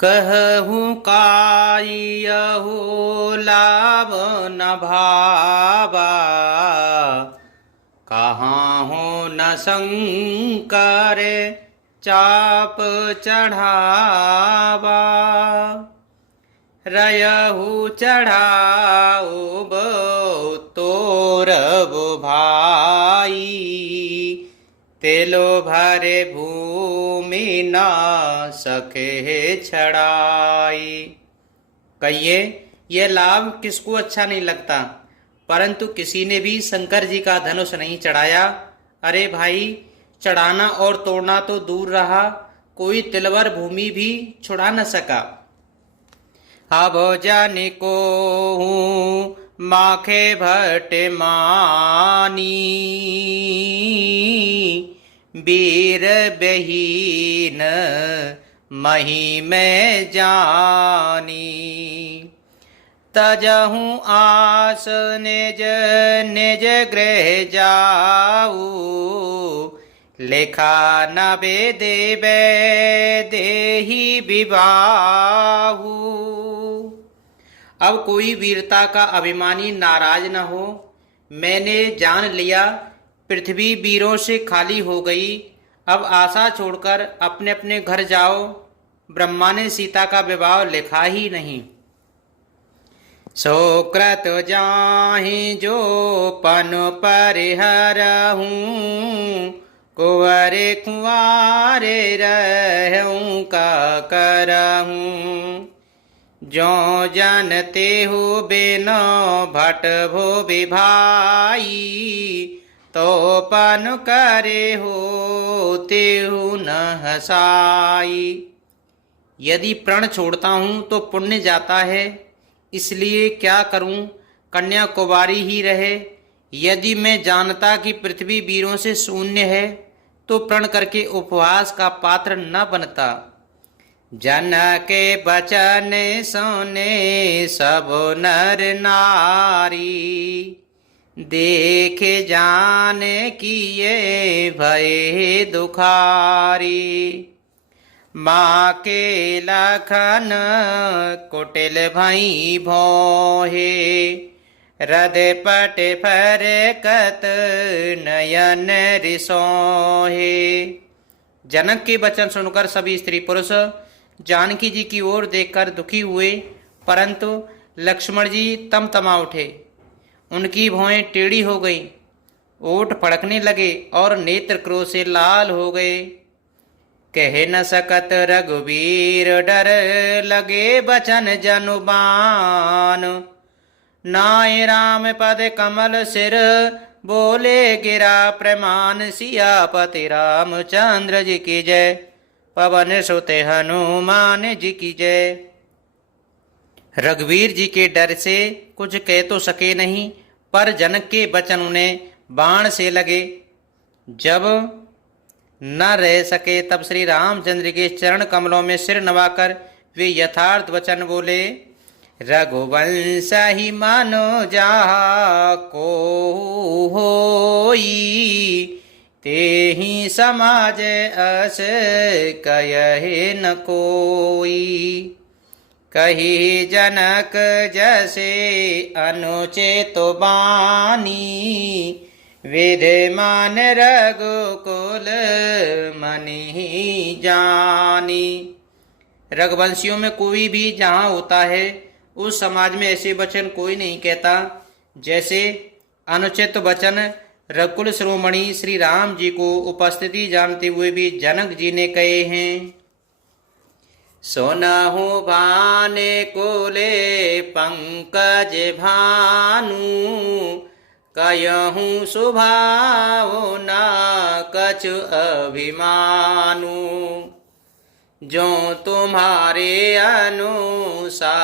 कहूँ कायहु लाभ न भावा, कहाँ हो न शंकर चाप चढ़ावा। रयहु चढ़ाओ तोरब भाई, तेलो भरे भूमि न सके छड़ाई। कहिए, यह लाभ किसको अच्छा नहीं लगता, परंतु किसी ने भी शंकर जी का धनुष नहीं चढ़ाया। अरे भाई, चढ़ाना और तोड़ना तो दूर रहा, कोई तिलवर भूमि भी छुड़ा न सका। अब जाने को हूँ माखे भट मानी, वीर बहीन मही में जानी। तजहूँ आस निज निज गृह जाऊ, लेखा न बेदेवे देहि विबाहु। अब कोई वीरता का अभिमानी नाराज न हो। मैंने जान लिया पृथ्वी वीरों से खाली हो गई, अब आशा छोड़कर अपने अपने घर जाओ। ब्रह्मा ने सीता का विवाह लिखा ही नहीं। सोकृत जाहि जो पनु परिहरहूँ, कुंवरे कुंवारे रहूँ का करहूँ। जो जनते हो बिनो भट भो विभाई, तो पन करे हो तेहु न हसाई। यदि प्रण छोड़ता हूँ तो पुण्य जाता है, इसलिए क्या करूं, कन्या कुंवारी ही रहे। यदि मैं जानता कि पृथ्वी वीरों से शून्य है, तो प्रण करके उपवास का पात्र न बनता। जन के बचन सोने सब नर नारी, देखे जाने किए भय दुखारी। माँ के लखन कुटिल भई भोहे, हृदय पट फर कत नयन रिसोहे। जनक के वचन सुनकर सभी स्त्री पुरुष जानकी जी की ओर देखकर दुखी हुए, परंतु लक्ष्मण जी तमतमा उठे। उनकी भौहें टेढ़ी हो गई, ओठ फड़कने लगे और नेत्र क्रोध से लाल हो गए। कह न सकत रघुवीर डर लगे बचन जनुबान, नाय राम पद कमल सिर बोले गिरा प्रमाण। सियापति रामचंद्र जी की जय, पवन सुत हनुमान जी की जय। रघुवीर जी के डर से कुछ कह तो सके नहीं, पर जनक के वचन उन्हें बाण से लगे। जब न रह सके तब श्री रामचंद्र के चरण कमलों में सिर नवाकर वे यथार्थ वचन बोले। रघुवंश ही मानो जा को होई, तेहि समाज अस कयहि न कोई। कही जनक जैसे अनुचित बानी, विद्यमान रघुकुल मनि जानी। रघुवंशियों में कोई भी जहाँ होता है, उस समाज में ऐसे वचन कोई नहीं कहता जैसे अनुचित वचन रघुकुल शिरोमणि श्री राम जी को उपस्थिति जानते हुए भी जनक जी ने कहे हैं। सोनहु भाने कुले पंकज भानु, कयहूँ सुभाओ ना कछु अभिमानु। जो तुम्हारे अनुशासन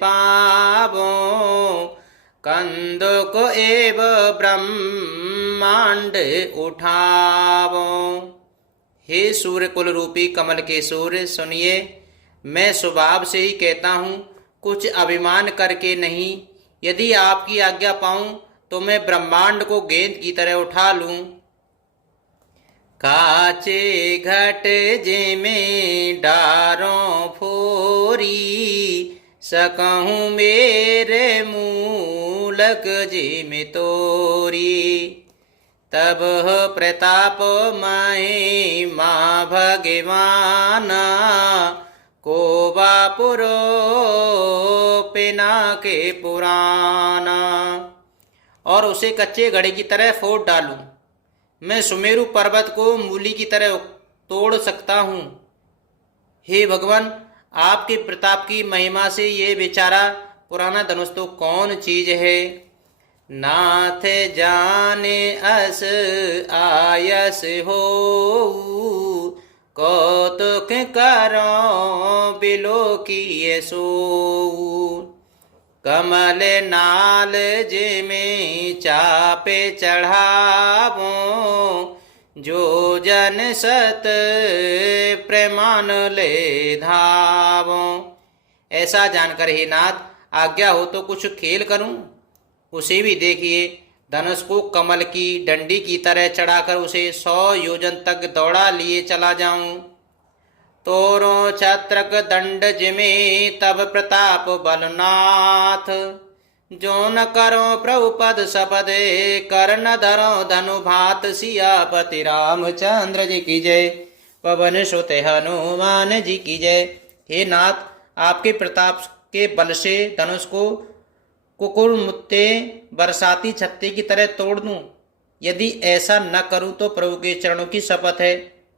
पावो, कंदुक एव ब्रह्मांड उठावो। हे सूर्य कुल रूपी कमल के सूर्य, सुनिए, मैं स्वभाव से ही कहता हूँ, कुछ अभिमान करके नहीं। यदि आपकी आज्ञा पाऊं तो मैं ब्रह्मांड को गेंद की तरह उठा लूं। काचे घट जे में डारों फूल सकहूँ मेरे मूलक जिम तोरी। तब प्रताप महिमा भगवाना, को बापुरो पिना के पुराना। और उसे कच्चे घड़े की तरह फोड़ डालूं, मैं सुमेरु पर्वत को मूली की तरह तोड़ सकता हूँ। हे भगवान, आपके प्रताप की महिमा से ये बेचारा पुराना धनुष तो कौन चीज है। नाथ जाने अस आयस हो, कौतुक करो बिलो किए सो। कमल नाल जिमे चापे चढ़ावो, जो जन सत प्रेमान ले धावो। ऐसा जानकर हे नाथ, आज्ञा हो तो कुछ खेल करूं। उसे भी देखिए, धनुष को कमल की डंडी की तरह चढ़ाकर उसे 100 योजन तक दौड़ा लिए चला जाऊं। तोरो छत्रक दंड जिमे तब प्रताप बलनाथ, जो न करो प्रभु पद सपदे, कर न धरो धनु भात। सियापति रामचंद्र जी की जय, पवन सुत हनुमान जी की जय। हे नाथ, आपके प्रताप के बल से धनुष को कुकुर मुत्ते बरसाती छत्ते की तरह तोड़ दूं। यदि ऐसा न करूं तो प्रभु के चरणों की शपथ है,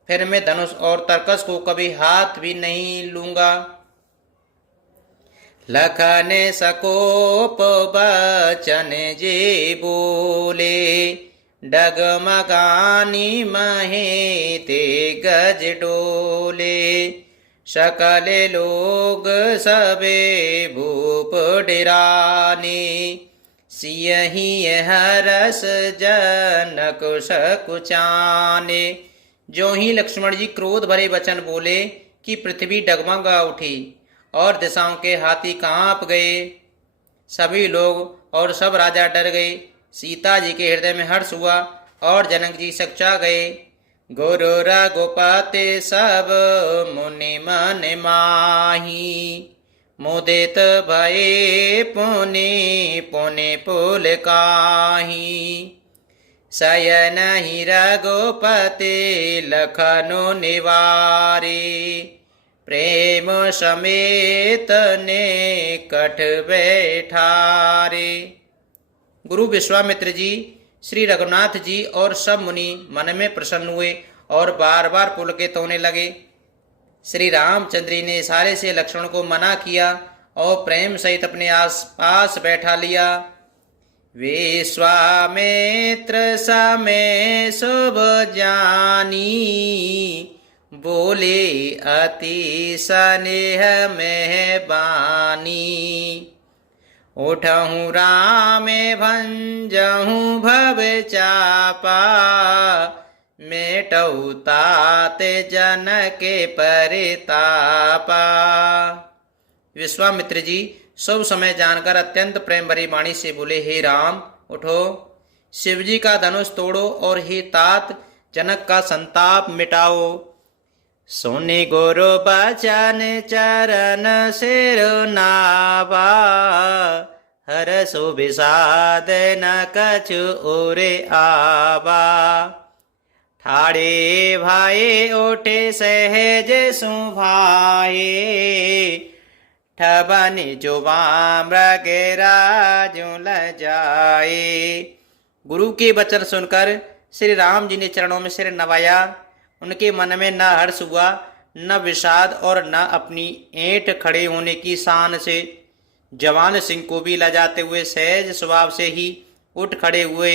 फिर मैं धनुष और तरकस को कभी हाथ भी नहीं लूंगा। लखन सकोप बचन जे बोले, डगमगानी महे ते गज डोले। सकल लोग सबे भूप डिराने, सियहि हरस जनक सकुचाने। जो ही लक्ष्मण जी क्रोध भरे वचन बोले कि पृथ्वी डगमगा उठी और दिशाओं के हाथी कांप गए। सभी लोग और सब राजा डर गए। सीता जी के हृदय में हर्ष हुआ और जनक जी सच्चा गए। गुरु रघुपति सब मुनि मन माही, मुदित भये पुनि पुनि पुल काही। शयन ही रघुपति लखनु निवारे, प्रेम समेत ने कठ बैठारे। गुरु विश्वामित्र जी, श्री रघुनाथ जी और सब मुनि मन में प्रसन्न हुए और बार बार पुलकित होने लगे। श्री रामचंद्र जी ने इशारे से लक्ष्मण को मना किया और प्रेम सहित अपने आस पास बैठा लिया। विश्वामित्र समय शुभ जानी, बोले अति स्नेह मेहबानी। उठहूँ राम भंजहूँ भव चापा, मेटऊ तात जनक परितापा। विश्वामित्र जी सब समय जानकर अत्यंत प्रेम भरी वाणी से बोले, हे राम उठो, शिवजी का धनुष तोड़ो और हे तात जनक का संताप मिटाओ। सुनि गुरु बचन चरण सिर नावा, हरसु विषाद न कछु उरे आवा। ठाड़े भाई उठे सहज सुभाए, ठबनि जुबा मृगराजु लजाए। गुरु के वचन सुनकर श्री राम जी ने चरणों में सिर नवाया। उनके मन में न हर्ष हुआ, न विषाद और न अपनी ऐंठ खड़े होने की शान से। जवान सिंह को भी लजाते हुए सहज स्वभाव से ही उठ खड़े हुए।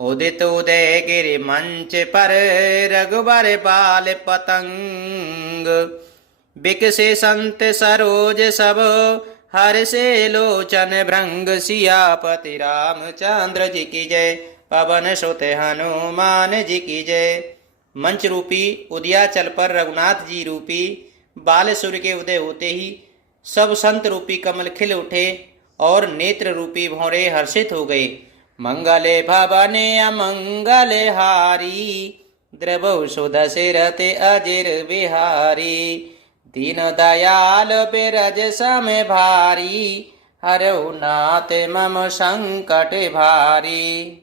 उदित उदय गिरि मंच पर, रघुबर बाल पतंग। बिकसे संत सरोज सब, हर से लोचन भृंग। सियापति रामचंद्र जी की जय, पवन सुत हनुमान जी की जय। मंच रूपी उदयाचल पर रघुनाथ जी रूपी बाल सूर्य के उदय होते ही सब संत रूपी कमल खिल उठे और नेत्र रूपी भौरे हर्षित हो गए। मंगले भवने अमंगल हारी, द्रवौ सुदशरथ अजिर बिहारी। दीन दयाल बिरज सम भारी, हरऊ नाथ मम संकट भारी।